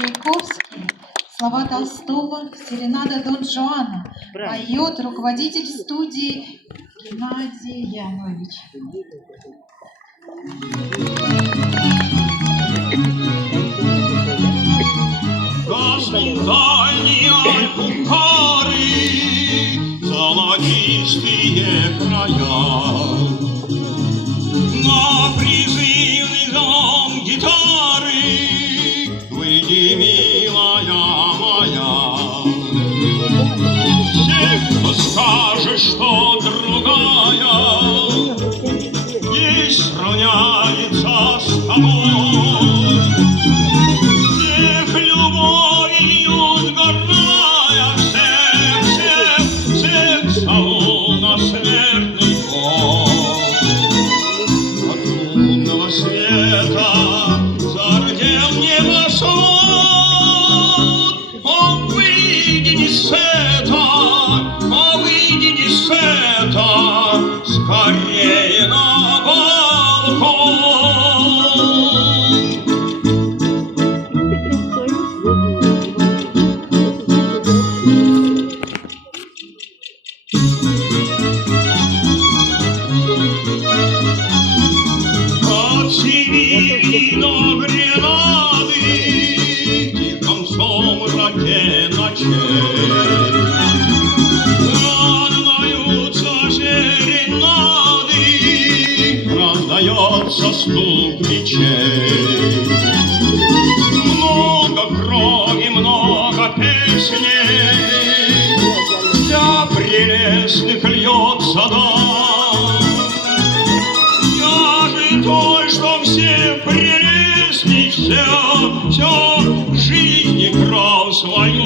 Чайковский, слова Толстого, серенада Дон Жуана. Поет руководитель студии Геннадий Янович. Дальние Альпы золотистые края, на призывный дом гитары выйди, милая моя. Всех, кто скажет, что другая не сравняется с тобой, всех любовью сгорая, всех зову на смертный бой. От лунного света зардел небосвод, о, выйди не с это, скорее на балкон. От Сибири до Гренады в тихом сумраке ночей раздаются серенады, раздается стук мечей. Много крови, много песней, для прелестных льется дан. Я же той, что все прелестней, все жизни кровь свою